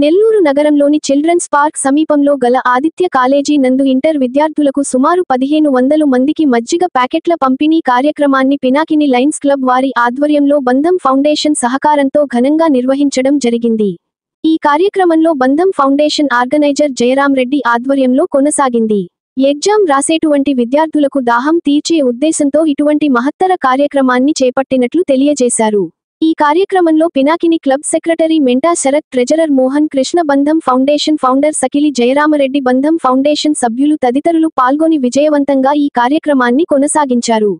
నెల్లూరు నగరంలోని children's park సమీపంలో గల ఆదిత్య కాలేజీ నందు ఇంటర్ విద్యార్థులకు సుమారు 1500 మందికి మజ్జిగ ప్యాకెట్ల పంపిణీ కార్యక్రమాన్ని పినాకిని లయన్స్ క్లబ్ వారి ఆధ్వర్యంలో బంధం ఫౌండేషన్ సహకారంతో ఘనంగా నిర్వహించడం జరిగింది. ఈ కార్యక్రమంలో బంధం ఫౌండేషన్ ఆర్గనైజర్ జయరాం రెడ్డి ఆధ్వర్యంలో కొనసాగింది. ఎగ్జామ్ రాసేటువంటి విద్యార్థులకు దాహం తీర్చే ఉద్దేశంతో ఇటువంటి మహత్తర కార్యక్రమాన్ని చేపట్టినట్లు తెలియజేశారు. ఈ కార్యక్రమంలో Pinakini club secretary మెంటా Sarath, treasurer Mohan Krishna, బంధం ఫౌండేషన్ ఫౌండర్ సకిలి జయరామరెడ్డి, బంధం ఫౌండేషన్ సభ్యులు తదితరులు పాల్గొని విజయవంతంగా ఈ కార్యక్రమాన్ని కొనసాగించారు.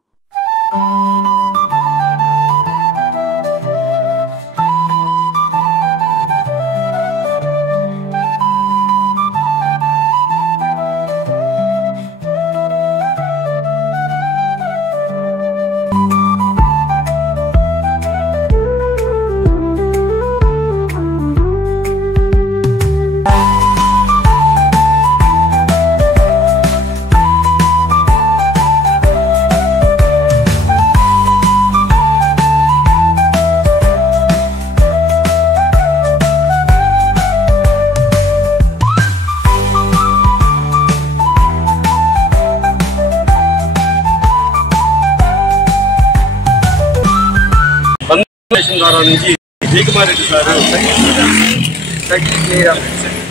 ద్వారా నుంచి జయకుమార్ రెడ్డి సారు,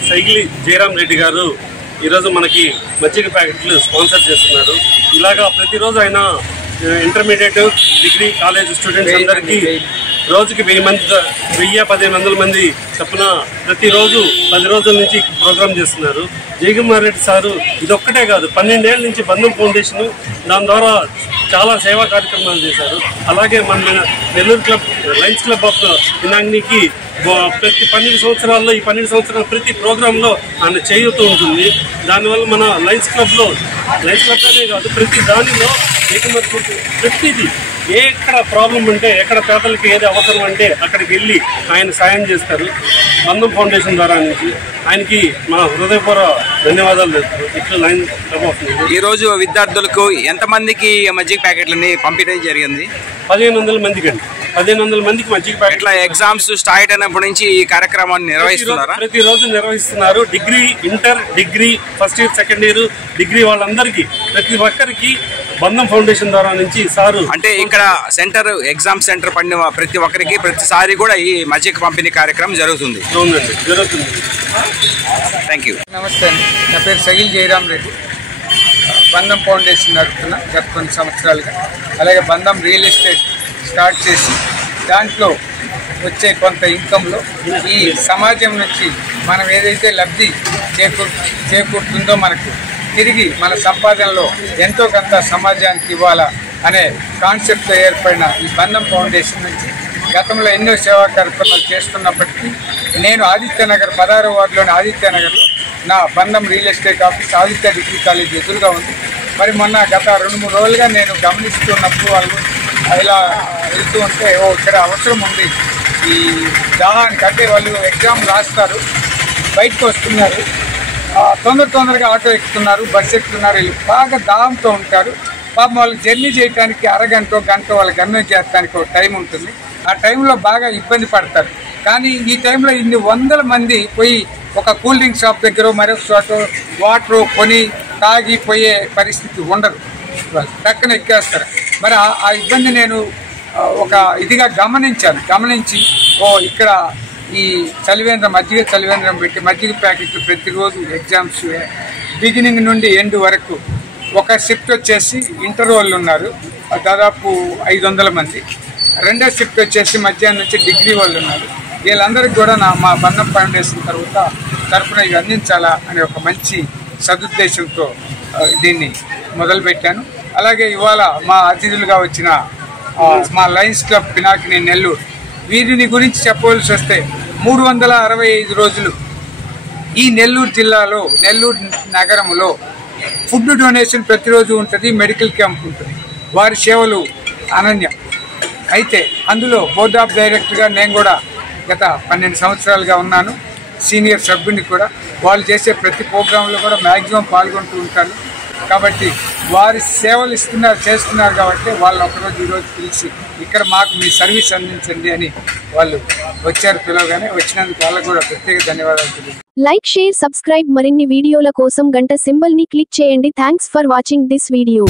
సైకిలి జయరాం రెడ్డి గారు ఈరోజు మనకి మజ్జిగ ప్యాకెట్లు స్పాన్సర్ చేస్తున్నారు. ఇలాగా ప్రతిరోజు ఆయన ఇంటర్మీడియట్, డిగ్రీ, కాలేజ్ స్టూడెంట్స్ అందరికీ రోజుకి 1000-1500 మంది చొప్పున ప్రతిరోజు 10 రోజుల నుంచి ప్రోగ్రామ్ చేస్తున్నారు. జయకుమార్ రెడ్డి సారు ఇదొక్కటే కాదు, 12 ఏళ్ళ నుంచి బంధం ఫౌండేషన్ దాని ద్వారా చాలా సేవా కార్యక్రమాలు చేశారు. అలాగే మన Nellore club Lions club of పినాకినికి ప్రతి 12 సంవత్సరాల్లో ఈ 12 సంవత్సరాల ప్రతి ప్రోగ్రాంలో ఆయన చేయూతూ ఉంటుంది. దానివల్ల మన లయన్స్ క్లబ్ అనే కాదు, ప్రతి దానిలో ప్రతిదీ ఎక్కడ ప్రాబ్లం ఉంటే, ఎక్కడ పేదలకి ఏది అవసరం అంటే అక్కడికి వెళ్ళి ఆయన సాయం చేస్తారు. బంధం ఫౌండేషన్ ద్వారా నుంచి ఆయనకి మా హృదయపూర్వక ధన్యవాదాలు. ఇట్లా లైన్ ఈరోజు విద్యార్థులకు ఎంతమందికి మజ్జిగ ప్యాకెట్లని పంపిణీ జరిగింది? 1500 మందికి అండి. 1500 మందికి మజ్జిగ ప్యాకెట్ల ఎగ్జామ్స్ స్టార్ట్ అయినప్పటి నుంచి ఈ కార్యక్రమాన్ని నిర్వహిస్తున్నారు. ప్రతిరోజు నిర్వహిస్తున్నారు. Degree, inter, degree first year, second year, degree వాళ్ళందరికీ ప్రతి ఒక్కరికి బంధం ఫౌండేషన్ ద్వారా నుంచి సారు అంటే ఇక్కడ సెంటర్, ఎగ్జామ్ సెంటర్ పడిన ప్రతి ఒక్కరికి ప్రతిసారి కూడా ఈ మజ్జిగ పంపిణీ కార్యక్రమం జరుగుతుంది. అవునండి, జరుగుతుంది. Thank you. నమస్తే అండి, నా పేరు సకిలి జయరాం రెడ్డి. బంధం ఫౌండేషన్ నడుపుతున్నా గత కొన్ని సంవత్సరాలుగా. అలాగే బంధం రియల్ ఎస్టేట్ స్టార్ట్ చేసి దాంట్లో వచ్చే కొంత ఇన్కంలో ఈ సమాజం నుంచి మనం ఏదైతే లబ్ధి చేకూరుతుందో మనకు తిరిగి మన సంపాదనలో ఎంతో కొంత సమాజానికి ఇవ్వాలా అనే కాన్సెప్ట్తో ఏర్పడిన ఈ బంధం ఫౌండేషన్ నుంచి గతంలో ఎన్నో సేవా కార్యక్రమాలు చేస్తున్నప్పటికీ నేను ఆదిత్యనగర్ 16వ వార్డులోని ఆదిత్యనగర్లో నా బంధం real estate office Aditya degree college ఎదురుగా ఉంది. మరి మొన్న గత 2-3 రోజులుగా నేను గమనిస్తున్నప్పుడు వాళ్ళు ఇలా వెళ్తూ ఉంటే ఇక్కడ అవసరం ఉంది ఈ దాహానికి. అంటే వాళ్ళు ఎగ్జామ్ రాస్తారు, బయటకు వస్తున్నారు, తొందరగా ఆటో ఎక్కుతున్నారు, బస్సు ఎక్కుతున్నారు, వీళ్ళు బాగా దాహంతో ఉంటారు. పాపం వాళ్ళు జర్నీ చేయడానికి గంట వాళ్ళ గమ్యం చేరడానికి ఒక టైం ఉంటుంది. ఆ టైంలో బాగా ఇబ్బంది పడతారు. కానీ ఈ టైంలో ఇన్ని 100 మంది పోయి ఒక కూల్ డ్రింక్ షాప్ దగ్గర మరొక చోట వాటర్ కొని తాగిపోయే పరిస్థితి ఉండదు, టక్కున ఎక్కేస్తారు. మరి ఆ ఇబ్బంది నేను ఒక ఇదిగా గమనించి ఇక్కడ ఈ మజ్జిగ చలివేంద్రం పెట్టి మజ్జిగ ప్యాకెట్లు ప్రతిరోజు ఎగ్జామ్స్ బిగినింగ్ నుండి ఎండ్ వరకు ఒక షిఫ్ట్ వచ్చేసి ఇంటర్ వాళ్ళు ఉన్నారు దాదాపు 500 మంది, రెండో షిఫ్ట్ వచ్చేసి మధ్యాహ్నం నుంచి డిగ్రీ వాళ్ళు ఉన్నారు. వీళ్ళందరికీ కూడా మా బంధం ఫౌండేషన్ తరఫున ఇవి అందించాలా అనే ఒక మంచి సదుద్దేశంతో దీన్ని మొదలుపెట్టాను. అలాగే ఇవాళ మా అతిథులుగా వచ్చిన మా లయన్స్ క్లబ్ పినాకిని నెల్లూరు, వీరిని గురించి చెప్పవలసి వస్తే 365 రోజులు ఈ నెల్లూరు జిల్లాలో, నెల్లూరు నగరంలో ఫుడ్ డొనేషన్ ప్రతిరోజు ఉంటుంది, మెడికల్ క్యాంప్ ఉంటుంది. వారి సేవలు అనన్యం. అయితే అందులో బోర్డ్ ఆఫ్ డైరెక్టర్గా నేను కూడా గత 12 సంవత్సరాలుగా ఉన్నాను, సీనియర్ సభ్యుని కూడా. వాళ్ళు చేసే ప్రతి ప్రోగ్రాంలో కూడా మ్యాక్సిమం పాల్గొంటూ ఉంటాను. కాబట్టి వారి సేవలు చేస్తున్నారు కాబట్టి వాళ్ళు ఒకరోజు ఈరోజు పిలిచి ఇక్కడ మాకు మీ సర్వీస్ అందించండి అని వాళ్ళు వచ్చారు పిలవగానే. వచ్చినందుకు వాళ్ళకు కూడా ప్రత్యేక ధన్యవాదాలు తెలియజేస్తున్నాను. Like, share, subscribe. మరిన్ని వీడియోల కోసం గంట సింబల్ ని క్లిక్ చేయండి. Thanks for watching this video.